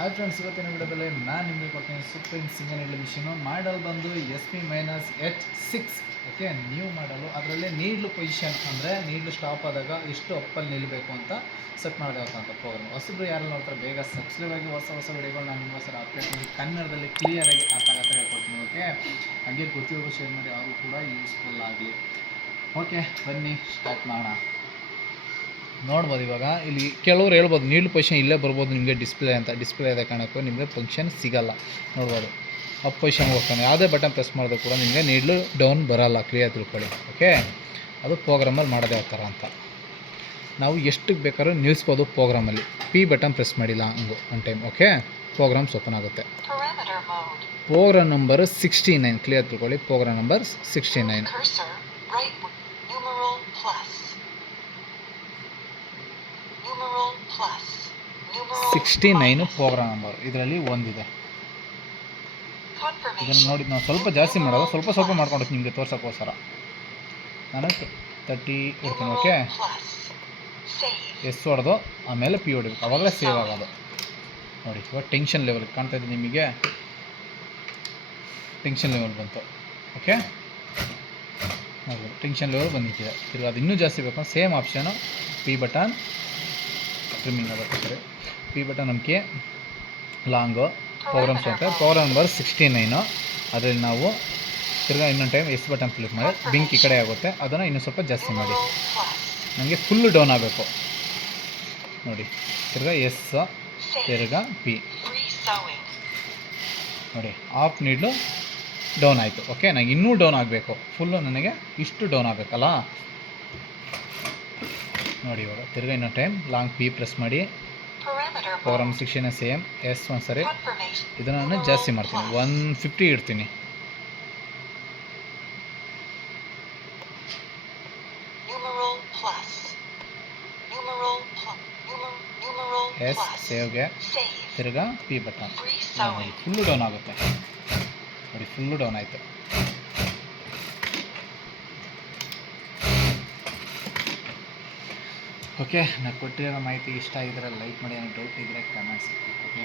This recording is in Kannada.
ಹಾಯ್ ಫ್ರೆಂಡ್ಸ್, ಇವತ್ತಿನ ವಿಡಿಯೋದಲ್ಲಿ ನಾನು ನಿಮಗೆ ಕೊಡ್ತೀನಿ ಸೂಪರ್ ಸಿಂಗಲ್ ನೀಡ್ಲ್ ಮಿಷಿನು. ಮಾಡಲ್ ಬಂದು SP-H6. ಓಕೆ, ನ್ಯೂ ಮಾಡಲು. ಅದರಲ್ಲಿ ನೀಡ್ಲು ಪೊಸಿಷನ್ ಅಂದರೆ ನೀಡ್ಲು ಸ್ಟಾಪ್ ಆದಾಗ ಎಷ್ಟು ಅಪ್ಪಲ್ಲಿ ನಿಲ್ಲಬೇಕು ಅಂತ ಸೆಟ್ ಮಾಡಿದೆ ಅಂತ ಪ್ರೋಗ್ರಾಮ್. ಹೊಸಬ್ರು ಯಾರು ನೋಡ್ತಾರೆ ಬೇಗ ಸಬ್ಸ್ಕ್ರೈಬ್ ಆಗಿ ಹೊಸ ವಿಡಿಯೋಗಳು ನಾನು ನಿಮಗೋಸ್ಕರ ಅಪ್ಡೇಟ್ ಮಾಡಿ ಕನ್ನಡದಲ್ಲಿ ಕ್ಲಿಯರಾಗಿ ಅರ್ಥ ಹೇಳ್ಕೊಡ್ತೀನಿ. ಓಕೆ, ಹಾಗೆ ಗೊತ್ತಿರೋದು ಶೇರ್ ಮಾಡಿ, ಅವರು ಕೂಡ ಯೂಸ್ಫುಲ್ ಆಗಲಿ. ಓಕೆ, ಬನ್ನಿ ಸ್ಟಾರ್ಟ್ ಮಾಡೋಣ. ನೋಡ್ಬೋದು, ಇವಾಗ ಇಲ್ಲಿ ಕೆಲವ್ರು ಹೇಳ್ಬೋದು ನೀಡ್ಲ್ ಪೊಸಿಷನ್ ಇಲ್ಲೇ ಬರ್ಬೋದು ನಿಮಗೆ ಡಿಸ್ಪ್ಲೇ ಅಂತ. ಡಿಸ್ಪ್ಲೇ ಇದೆ ಕಾರಣಕ್ಕೂ ನಿಮಗೆ ಫಂಕ್ಷನ್ ಸಿಗೋಲ್ಲ. ನೋಡ್ಬೋದು, ಅಪ್ ಪೊಸಿಷನ್ಗೆ ಹೋಗ್ತಾನೆ ಯಾವುದೇ ಬಟನ್ ಪ್ರೆಸ್ ಮಾಡಿದ್ರು ಕೂಡ ನಿಮಗೆ ನೀಡ್ಲು ಡೌನ್ ಬರೋಲ್ಲ. ಕ್ಲಿಯರ್ ತಿಳ್ಕೊಳ್ಳಿ. ಓಕೆ, ಅದು ಪ್ರೋಗ್ರಾಮಲ್ಲಿ ಮಾಡೋದೇ ಆ ಥರ ಅಂತ. ನಾವು ಎಷ್ಟಕ್ಕೆ ಬೇಕಾದ್ರೂ ನಿಲ್ಲಿಸ್ಬೋದು ಪ್ರೋಗ್ರಾಮಲ್ಲಿ. ಪಿ ಬಟನ್ ಪ್ರೆಸ್ ಮಾಡಿಲ್ಲ ಹಂಗು one time. Okay, programs open ಆಗುತ್ತೆ. Program number 69. ಕ್ಲಿಯರ್ ತಿಳ್ಕೊಳ್ಳಿ, ಪ್ರೋಗ್ರಾಮ್ ನಂಬರ್ 69. 69 program number. ಇದರಲ್ಲಿ ಒಂದಿದೆ. ಇದನ್ನು ನೋಡಿ, ನಾವು ಸ್ವಲ್ಪ ಜಾಸ್ತಿ ಮಾಡೋದು, ಸ್ವಲ್ಪ ಮಾಡ್ಕೊಂಡು ನಿಮಗೆ ತೋರ್ಸೋಕ್ಕೋಸ್ಕರ ನಾನು 30 ಇಡ್ತೀನಿ. ಓಕೆ, ಎಸ್ ಹೊಡೆದು ಆಮೇಲೆ ಪಿ ಹೊಡಿಬೇಕು, ಆವಾಗಲೇ ಸೇವ್ ಆಗೋದು. ನೋಡಿ, ಇವಾಗ ಟೆನ್ಷನ್ ಲೆವೆಲ್ ಕಾಣ್ತಾ ಇದೆ ನಿಮಗೆ. ಟೆನ್ಷನ್ ಲೆವೆಲ್ ಬಂತು. ಓಕೆ, ನೋಡ್ಬೋದು, ಟೆನ್ಷನ್ ಲೆವೆಲ್ ಬಂದಿದೆ. ತಿರ್ಗಿ ಅದು ಇನ್ನೂ ಜಾಸ್ತಿ ಬೇಕು, same option p button trimming ಆಗುತ್ತೆ. ಸರಿ, ಪಿ ಬಟನ್ ನಮಗೆ ಲಾಂಗು ಪ್ರೋಗ್ರಾಮ್ಸ್ ಅಂತ. Program number 69. ಅದರಲ್ಲಿ ನಾವು ತಿರ್ಗಾ ಇನ್ನೊಂದು ಟೈಮ್ ಎಸ್ ಬಟನ್ ಕ್ಲಿಕ್ ಮಾಡಿ ಬಿಂಕ್ ಈ ಕಡೆ ಆಗುತ್ತೆ. ಅದನ್ನು ಇನ್ನೂ ಸ್ವಲ್ಪ ಜಾಸ್ತಿ ಮಾಡಿ ನನಗೆ ಫುಲ್ಲು ಡೌನ್ ಆಗಬೇಕು. ನೋಡಿ, ತಿರ್ಗಾ ಎಸ್, ತಿರ್ಗಾ ಪಿ. ನೋಡಿ, ಆಫ್ ನೀಡ್ಲು ಡೌನ್ ಆಯಿತು. ಓಕೆ, ನನಗೆ ಇನ್ನೂ ಡೌನ್ ಆಗಬೇಕು. ಫುಲ್ಲು ನನಗೆ ಇಷ್ಟು ಡೌನ್ ಆಗಬೇಕಲ್ಲ. ನೋಡಿ, ಇವಾಗ ತಿರ್ಗಾ ಇನ್ನೊಂದು ಟೈಮ್ ಲಾಂಗ್ ಪಿ ಪ್ರೆಸ್ ಮಾಡಿ. Program 69 same. ಎಸ್ ಒಂದು ಸರಿ, ಇದನ್ನು ನಾನು ಜಾಸ್ತಿ ಮಾಡ್ತೀನಿ, 150 ಇಡ್ತೀನಿ. ಎಸ್ ಸೇವ್ಗೆ ತಿರ್ಗಾ ಪಿ ಬಟನ್. ಫುಲ್ಲು ಡೌನ್ ಆಗುತ್ತೆ. ನೋಡಿ, ಫುಲ್ಲು ಡೌನ್ ಆಯಿತು. ಓಕೆ, ನಾನು ಕೊಟ್ಟಿರೋ ಮಾಹಿತಿ ಇಷ್ಟ ಆಗಿದ್ರೆ ಲೈಕ್ ಮಾಡಿ, ಏನೋ ಡೌಟ್ ಇದ್ದರೆ ಕಮೆಂಟ್ಸ್. ಓಕೆ.